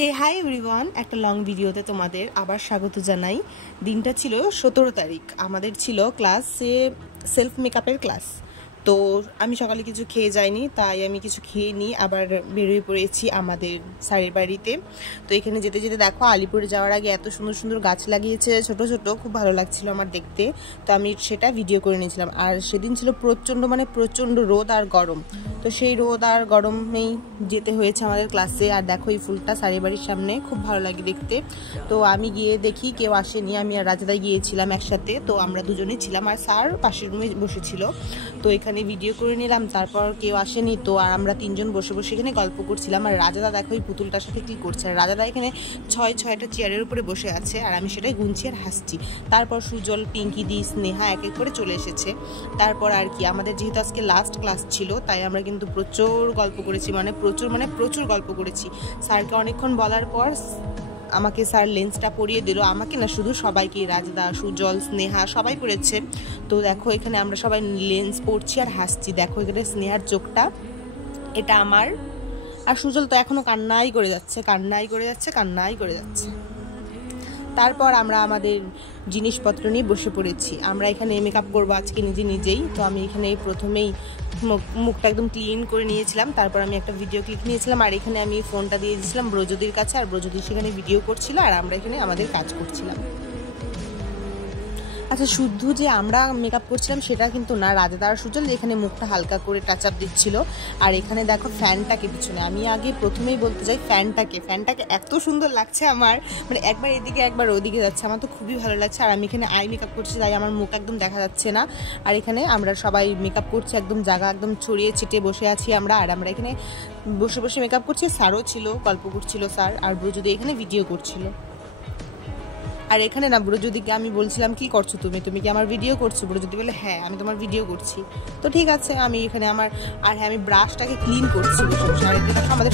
হে hi everyone, একটা long ভিডিওতে তোমাদের আবার স্বাগত জানাই। দিনটা ছিল 17 তারিখ, আমাদের ছিল ক্লাসে সেলফ মেকআপের ক্লাস। তো আমি সকালে কিছু খেয়ে যাইনি, তাই আমি কিছু খেয়ে নিই আবার বেরোয় পড়েছি আমাদের স্যারের বাড়িতে। তো এখানে যেতে যেতে দেখো আলিপুরে যাওয়ার আগে এত সুন্দর সুন্দর গাছ লাগিয়েছে, ছোট ছোট, খুব ভালো লাগছিল আমার দেখতে। তো আমি সেটা ভিডিও করে নিয়েছিলাম। আর সেদিন ছিল প্রচণ্ড রোদ আর গরম। তো সেই রোদ আর গরমেই যেতে হয়েছে আমাদের ক্লাসে। আর দেখো এই ফুলটা স্যারের বাড়ির সামনে, খুব ভালো লাগে দেখতে। তো আমি গিয়ে দেখি কেউ আসেনি, আমি আর রাজাদা গিয়েছিলাম একসাথে। তো আমরা দুজনেই ছিলাম আর স্যার পাশের রুমে বসেছিল। তো এখানে ভিডিও করে নিলাম, তারপর কেউ আসেনি। তো আর আমরা তিনজন বসে বসে এখানে গল্প করছিলাম। আর রাজাদা দেখো এই পুতুলটার সাথে কী করছে। আর রাজাদা এখানে ছয়টা চেয়ারের উপরে বসে আছে আর আমি সেটাই গুনছি আর হাসছি। তারপর সুজল, পিঙ্কি দি, স্নেহা এক এক করে চলে এসেছে। তারপর আর কি, আমাদের যেহেতু আজকে লাস্ট ক্লাস ছিল, তাই আমরা কিন্তু প্রচুর গল্প করেছি, প্রচুর গল্প করেছি। স্যারকে অনেকক্ষণ বলার পর আমাকে স্যার লেন্সটা পরিয়ে দিল, আমাকে না শুধু সবাইকে, রাজদা, সুজল, স্নেহা সবাই পড়েছে। তো দেখো এখানে আমরা সবাই লেন্স পরছি আর হাসছি। দেখো এখানে স্নেহার চোখটা, এটা আমার। আর সুজল তো এখনো কান্নাই করে যাচ্ছে। তারপর আমরা আমাদের জিনিসপত্র নিয়ে বসে পড়েছি। আমরা এখানে মেকআপ করবো আজকে নিজেই। তো আমি এখানে প্রথমেই মুখটা একদম ক্লিন করে নিয়েছিলাম। তারপর আমি একটা ভিডিও ক্লিপ নিয়েছিলাম আর এখানে আমি ফোনটা দিয়ে দিয়েছিলাম ব্রজদির কাছে। আর ব্রজদি সেখানে ভিডিও করছিল আর আমরা এখানে আমাদের কাজ করছিলাম। আচ্ছা, শুধু যে আমরা মেকআপ করছিলাম সেটা কিন্তু না, রাজাদা আর সুজল এখানে মুখটা হালকা করে টাচ আপ দিচ্ছিল। আর এখানে দেখো ফ্যানটাকে পিছনে, আমি আগে প্রথমেই বলতে চাই ফ্যানটাকে এত সুন্দর লাগছে আমার, মানে একবার এদিকে একবার ওদিকে যাচ্ছে, আমার তো খুবই ভালো লাগছে। আর আমি এখানে আই মেকআপ করছি, তাই আমার মুখ একদম দেখা যাচ্ছে না। আর এখানে আমরা সবাই মেকআপ করছি, একদম জায়গা একদম ছড়িয়ে ছিটিয়ে বসে আছি আমরা। আর আমরা এখানে বসে বসে মেকআপ করছি। স্যারও ছিল, গল্প করছিল স্যার। আর ব্রজদি এখানে ভিডিও করছিল। আর এখানে না ব্রজদিকে আমি বলছিলাম কি করছো তুমি কি আমার ভিডিও করছো? ব্রজদি বলে হ্যাঁ আমি তোমার ভিডিও করছি। তো ঠিক আছে, আমি এখানে আমার আমি ব্রাশটাকে ক্লিন করছি বসে বসে। আর এটা আমাদের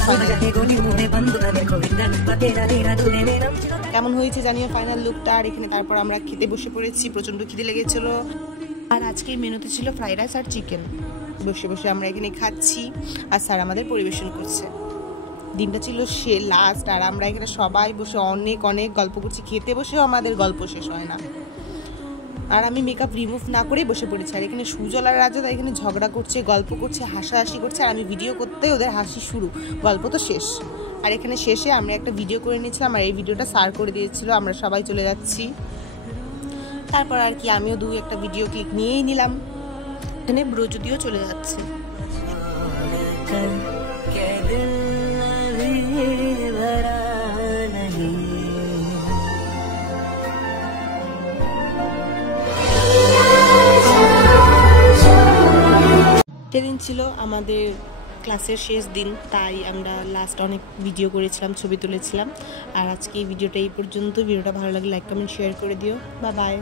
কেমন হয়েছে জানিও ফাইনাল লুকটা। আর এখানে তারপর আমরা খেতে বসে পড়েছি, প্রচণ্ড খিদে লেগেছিল। আর আজকের মেনুতে ছিল ফ্রাইড রাইস আর চিকেন। বসে বসে আমরা এখানে খাচ্ছি আর স্যার আমাদের পরিবেশন করছে। দিনটা ছিল সে লাস্ট। আর আমরা এখানে সবাই বসে অনেক গল্প করছি। খেতে বসেও আমাদের গল্প শেষ হয় না। আর আমি মেকআপ রিমুভ না করেই বসে পড়েছি। আর এখানে সুজল আর রাজাদা এখানে ঝগড়া করছে, গল্প করছে, হাসাহাসি করছে। আর আমি ভিডিও করতে ওদের হাসি শুরু, গল্প তো শেষ। আর এখানে শেষে আমরা একটা ভিডিও করে নিয়েছিলাম আর এই ভিডিওটা স্যার করে দিয়েছিল। আমরা সবাই চলে যাচ্ছি। তারপর আর কি আমিও একটা ভিডিও ক্লিপ নিয়েই নিলাম। এখানে ব্রজদিও চলে যাচ্ছে। সেদিন ছিল আমাদের ক্লাসের শেষ দিন, তাই আমরা লাস্ট অনেক ভিডিও করেছিলাম, ছবি তুলেছিলাম। আর আজকে এই ভিডিওটা এই পর্যন্ত। ভিডিওটা ভালো লাগলে লাইক, কমেন্ট, শেয়ার করে দিও। Bye bye.